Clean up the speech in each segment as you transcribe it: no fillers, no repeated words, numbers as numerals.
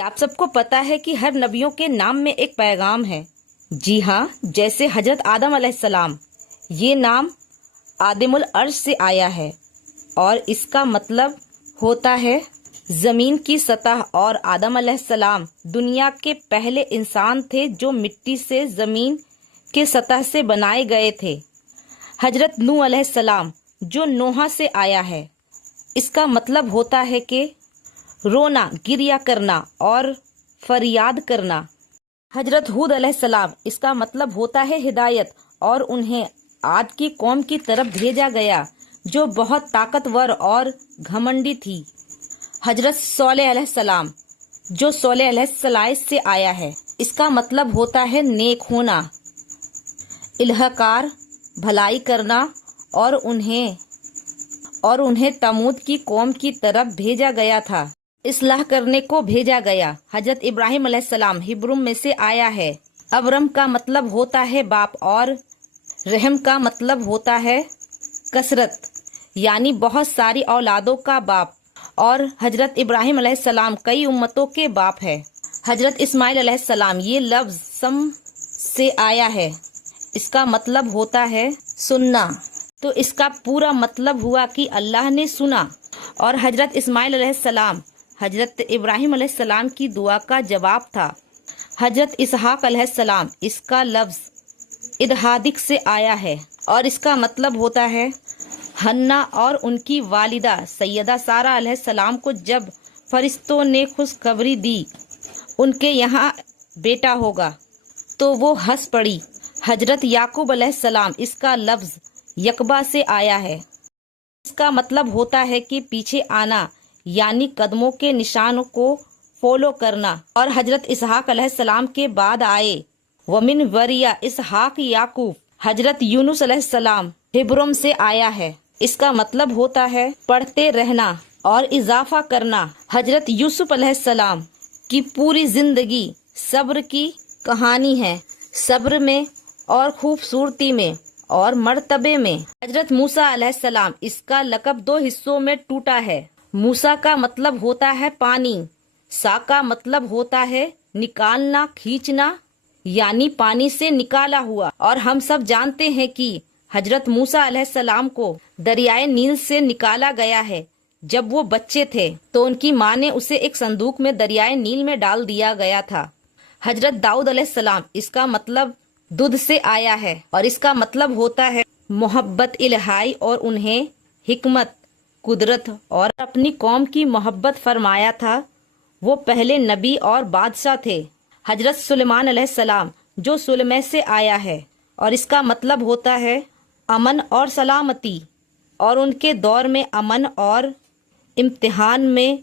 آپ سب کو پتا ہے کہ ہر نبیوں کے نام میں ایک پیغام ہے۔ جی ہاں، جیسے حضرت آدم علیہ السلام، یہ نام آدم العرش سے آیا ہے اور اس کا مطلب ہوتا ہے زمین کی سطح، اور آدم علیہ السلام دنیا کے پہلے انسان تھے جو مٹی سے زمین کے سطح سے بنائے گئے تھے۔ حضرت نوح علیہ السلام جو نوح سے آیا ہے، اس کا مطلب ہوتا ہے کہ رونا، گریہ کرنا اور فریاد کرنا۔ حضرت ہود علیہ السلام، اس کا مطلب ہوتا ہے ہدایت، اور انہیں عاد کی قوم کی طرف بھیجا گیا جو بہت طاقتور اور گھمنڈی تھی۔ حضرت صالح علیہ السلام جو صالح علیہ السلام سے آیا ہے، اس کا مطلب ہوتا ہے نیک ہونا، الہکار، بھلائی کرنا، اور انہیں تمود کی قوم کی طرف بھیجا گیا تھا، اصلاح کرنے کو بھیجا گیا۔ حضرت ابراہیم علیہ السلام ہبرم میں سے آیا ہے۔ ابرم کا مطلب ہوتا ہے باپ، اور رحم کا مطلب ہوتا ہے کثرت، یعنی بہت ساری اولادوں کا باپ، اور حضرت ابراہیم علیہ السلام کئی امتوں کے باپ ہے۔ حضرت اسماعیل علیہ السلام، یہ لفظ سم سے آیا ہے، اس کا مطلب ہوتا ہے سننا، تو اس کا پورا مطلب ہوا کہ اللہ نے سنا، اور حضرت اسماعیل علیہ السلام حضرت ابراہیم علیہ السلام کی دعا کا جواب تھا۔ حضرت اسحاق علیہ السلام، اس کا لفظ ادحادک سے آیا ہے اور اس کا مطلب ہوتا ہے حنا، اور ان کی والدہ سیدہ سارہ علیہ السلام کو جب فرشتوں نے خوشخبری دی ان کے یہاں بیٹا ہوگا تو وہ ہنس پڑی۔ حضرت یعقوب علیہ السلام، اس کا لفظ یقبہ سے آیا ہے، اس کا مطلب ہوتا ہے کہ پیچھے آنا، یعنی قدموں کے نشانوں کو فالو کرنا، اور حضرت اسحاق علیہ السلام کے بعد آئے ومن وریا اسحاق یعقوب۔ حضرت یونس علیہ السلام ہبرم سے آیا ہے، اس کا مطلب ہوتا ہے پڑھتے رہنا اور اضافہ کرنا۔ حضرت یوسف علیہ السلام کی پوری زندگی صبر کی کہانی ہے، صبر میں اور خوبصورتی میں اور مرتبے میں۔ حضرت موسیٰ علیہ السلام، اس کا لقب 2 حصوں میں ٹوٹا ہے۔ موسیٰ کا مطلب ہوتا ہے پانی، سا کا مطلب ہوتا ہے نکالنا، کھینچنا، یعنی پانی سے نکالا ہوا، اور ہم سب جانتے ہیں کہ حضرت موسیٰ علیہ السلام کو دریائے نیل سے نکالا گیا ہے۔ جب وہ بچے تھے تو ان کی ماں نے اسے ایک صندوق میں دریائے نیل میں ڈال دیا گیا تھا۔ حضرت داؤد علیہ السلام، اس کا مطلب دودھ سے آیا ہے، اور اس کا مطلب ہوتا ہے محبت الہی، اور انہیں حکمت، قدرت اور اپنی قوم کی محبت فرمایا تھا۔ وہ پہلے نبی اور بادشاہ تھے۔ حضرت سلیمان علیہ السلام جو سلمے سے آیا ہے، اور اس کا مطلب ہوتا ہے امن اور سلامتی، اور ان کے دور میں امن اور امتحان میں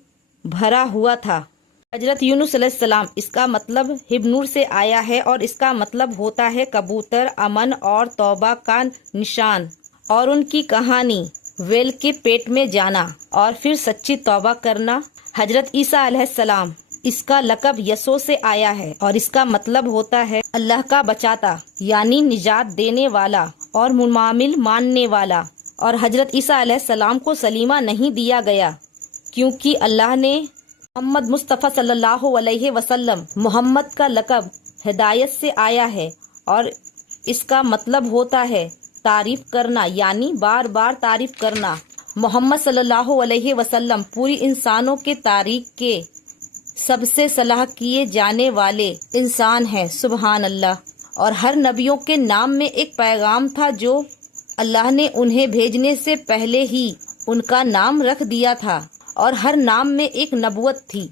بھرا ہوا تھا۔ حضرت یونس علیہ السلام، اس کا مطلب ہبنور سے آیا ہے، اور اس کا مطلب ہوتا ہے کبوتر، امن اور توبہ کا نشان، اور ان کی کہانی ویل کے پیٹ میں جانا اور پھر سچی توبہ کرنا۔ حضرت عیسیٰ علیہ السلام، اس کا لقب یسوع سے آیا ہے، اور اس کا مطلب ہوتا ہے اللہ کا بچاتا، یعنی نجات دینے والا اور معامل ماننے والا۔ اور حضرت عیسیٰ علیہ السلام کو سلیمہ نہیں دیا گیا کیونکہ اللہ نے محمد مصطفیٰ صلی اللہ علیہ وسلم، محمد کا لقب ہدایت سے آیا ہے، اور اس کا مطلب ہوتا ہے تعریف کرنا، یعنی بار بار تعریف کرنا۔ محمد صلی اللہ علیہ وسلم پوری انسانوں کے تاریخ کے سب سے صلاح کیے جانے والے انسان ہیں، سبحان اللہ۔ اور ہر نبیوں کے نام میں ایک پیغام تھا جو اللہ نے انہیں بھیجنے سے پہلے ہی ان کا نام رکھ دیا تھا، اور ہر نام میں ایک نبوت تھی۔